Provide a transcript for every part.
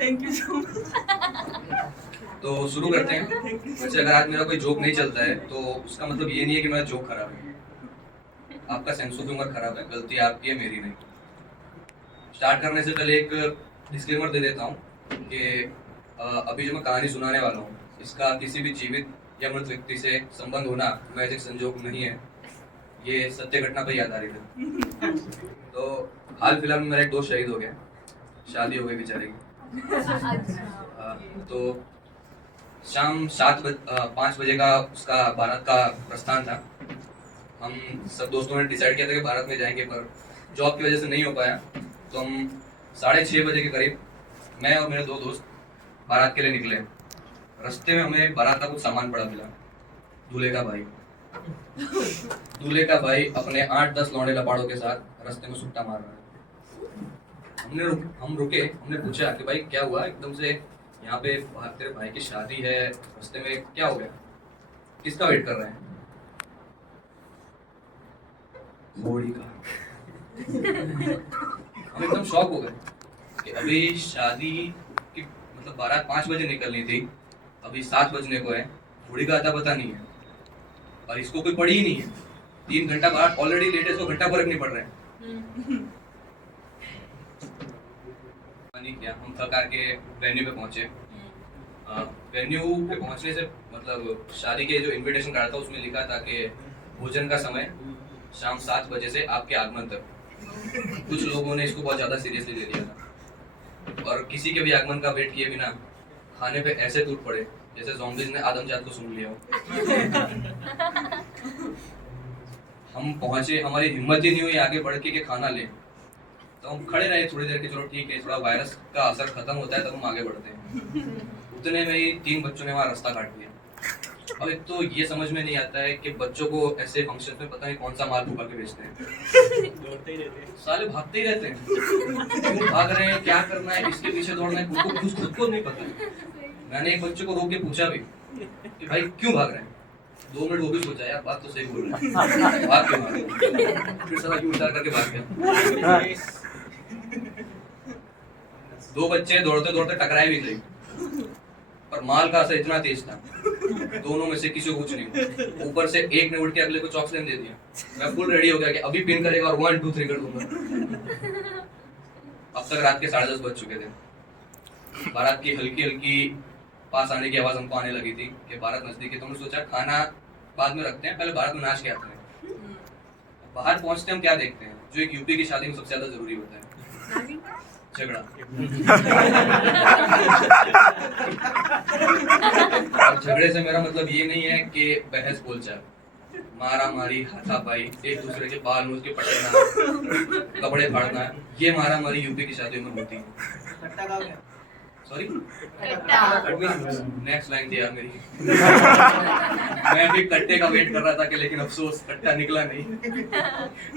Thank you so much. तो शुरू करते हैं। वैसे अगर आज मेरा कोई जोक नहीं चलता है तो उसका मतलब ये नहीं है कि मेरा जोक खराब है। आपका सेंस ऑफ ह्यूमर खराब है, गलती आपकी है, मेरी नहीं। स्टार्ट करने से पहले एक डिस्क्लेमर दे देता हूँ कि अभी जो मैं कहानी सुनाने वाला हूँ इसका किसी भी जीवित या मृत व्यक्ति से संबंध होना मैजिक संजोग नहीं है, ये सत्य घटना पर आधारित है। तो हाल फिलहाल में मेरा एक दोस्त शहीद हो गया, शादी हो गई बेचारे की। तो शाम 5 बजे का उसका बारात का प्रस्थान था। हम सब दोस्तों ने डिसाइड किया था कि बारात में जाएंगे, पर जॉब की वजह से नहीं हो पाया। तो हम 6:30 बजे के करीब मैं और मेरे 2 दोस्त बारात के लिए निकले। रास्ते में हमें बारात का कुछ सामान पड़ा मिला। दूल्हे का भाई अपने 8-10 लौंडे लपाड़ों के साथ रास्ते में सुट्टा मार रहा है। हम रुके, हमने पूछा कि भाई क्या हुआ, एकदम से यहाँ पे तेरे भाई की शादी है, रास्ते में क्या हो गया, किसका वेट कर रहे हैं? घोड़ी का। हम एकदम शॉक हो गए कि अभी शादी की मतलब बारात 5 बजे निकलनी थी, अभी 7 बजने को है, घोड़ी का आता पता नहीं है, और इसको कोई पड़ी ही नहीं है। 3 घंटा बाद ऑलरेडी लेट है, इसको घंटा फर्क नहीं पड़ रहा है। क्या हम थक के वेन्यू पे पहुंचे। वेन्यू पे पहुंचने से मतलब शादी के जो इनविटेशन कार्ड था उसमें लिखा था कि भोजन का समय शाम 7 बजे से आपके आगमन तक। कुछ लोगों ने इसको बहुत ज्यादा सीरियसली ले लिया था और किसी के भी आगमन का वेट किए बिना खाने पे ऐसे टूट पड़े जैसे ज़ॉम्बीज़ ने आदमजात को सूंघ लिया हो। हम पहुंचे, हमारी हिम्मत ही नहीं हुई आगे बढ़ के कि खाना लें, तो हम खड़े रहे थोड़ी देर के, चलो ठीक है थोड़ा वायरस का असर खत्म होता है तब हम आगे बढ़ते हैं। उतने में ही 3 बच्चों ने वहाँ रास्ता काट दिया। अब एक तो ये समझ में नहीं आता है कि बच्चों को ऐसे फंक्शन में पता नहीं कौन सा माल भुगा के बेचते हैं। दौड़ते ही रहते हैं, साले भागते ही रहते हैं, क्यों भाग रहे हैं, क्या करना है, इसके पीछे दौड़ना है, उनको खुद को नहीं पता है। मैंने एक बच्चे को रोक के पूछा भी कि भाई क्यों भाग रहे हैं? 2 मिनट वो भी सोचा, यार बात तो सही बोल रहा है, भाग क्यों भाग रहे हैं? फिर साला क्यों विचार करके भाग गया। 2 बच्चे दौड़ते दौड़ते टकराए भी थे, पर माल का असर इतना तेज था दोनों में से किसी को कुछ नहीं हुआ। ऊपर से एक ने उठ के अगले को चॉकलेट दे दिया। मैं फुल रेडी हो गया कि अभी पिन करेगा और 1 2 3 कर दूंगा। अब तक रात के 10:30 बज चुके थे। बारात की हल्की हल्की पास आने की आवाज हमको आने लगी थी कि बारात नजदीक है। तो हमने सोचा खाना बाद में रखते हैं, पहले बारात में नाच के आते हैं। बाहर पहुंचते हम क्या देखते हैं जो एक यूपी की शादी में सबसे ज्यादा जरूरी होता है, झगड़ा। और झगड़े से मेरा मतलब ये नहीं है कि बहस बोलचाल, मारा मारी, हाथापाई, एक दूसरे के बाल नोच के पटकना, कपड़े फाड़ना, ये मारा मारी यूपी की शादियों में होती है। सॉरी, नेक्स्ट लाइन थी यार मेरी। मैं भी कट्टे का वेट कर रहा था कि, लेकिन अफसोस कट्टा निकला नहीं।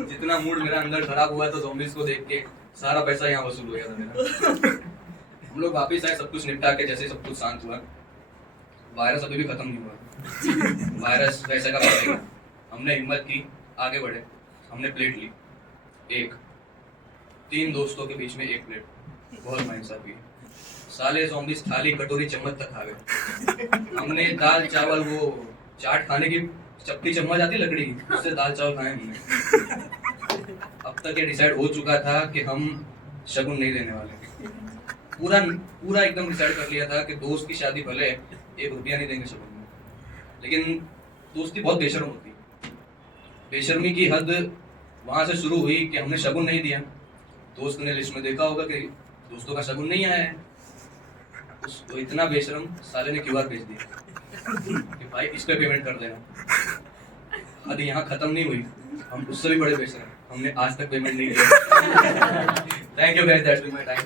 जितना मूड मेरा अंदर खराब हुआ तो ज़ॉम्बीज़ को देख के सारा पैसा यहाँ वसूल हो गया था मेरा। हम लोग वापिस आए, सब कुछ निपटा के, जैसे सब कुछ शांत हुआ। वायरस अभी भी खत्म नहीं हुआ, वायरस वैसे का वैसे। हमने हिम्मत की, आगे बढ़े, हमने प्लेट ली, 3 दोस्तों के बीच में 1 प्लेट, बहुत नाइंसाफी। साले ज़ॉम्बीज़ थाली कटोरी चम्मच तक खा गए। हमने दाल चावल, वो चाट खाने की चपटी चम्मच आती लकड़ी की, उससे दाल चावल खाए हमने। अब तक ये डिसाइड हो चुका था कि हम शगुन नहीं देने वाले। पूरा एकदम डिसाइड कर लिया था कि दोस्त की शादी भले 1 रुपया नहीं देंगे शगुन में, लेकिन दोस्ती बहुत बेशर्म होती है। बेशर्मी की हद वहां से शुरू हुई कि हमने शगुन नहीं दिया। दोस्त ने लिस्ट में देखा होगा कि दोस्तों का शगुन नहीं आया है, उसको इतना बेशर्म साले ने QR भेज दिया कि भाई इस पे पेमेंट कर देना। हद यहाँ खत्म नहीं हुई, हम उससे भी बड़े बेशर्म, हमने आज तक पेमेंट नहीं किया। Thank you guys, that's been my time.